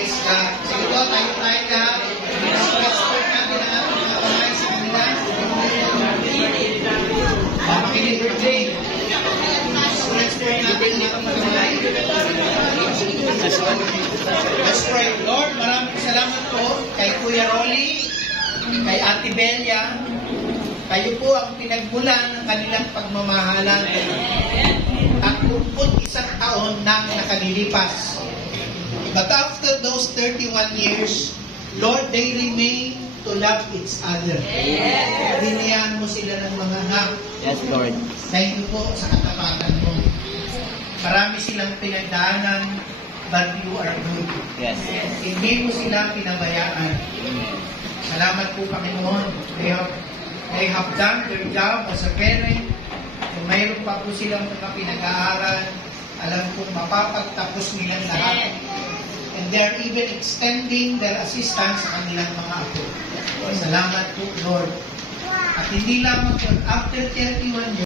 Praise God. Sige po, tayo lahat. Expert natin ang ating mga kamay sa kanila. Makinig for Jane. Expert natin ang ating mga kamay. Let's pray. Lord, maraming salamat po kay Kuya Rolly, kay Ate Belia. Kayo po ang pinagmulan ng kanilang pagmamahalan. At 21 taon nang nakalilipas. But after those 31 years, Lord, they remain to love each other. Binayaan mo sila ng mga anak. Yes, Lord. Thank you po sa katapatan mo. Marami silang pinagdaanan, but you are good. Yes. Hindi mo sila pinabayaan. Salamat po, Panginoon. They have done their job as a parent. Kung mayroon pa po silang mga pinag-aaral, alam kong mapapagtapos nilang lahat. And they are even extending their assistance sa kanilang mga apo. Salamat po, Lord. At hindi lamang yun, after 31 years,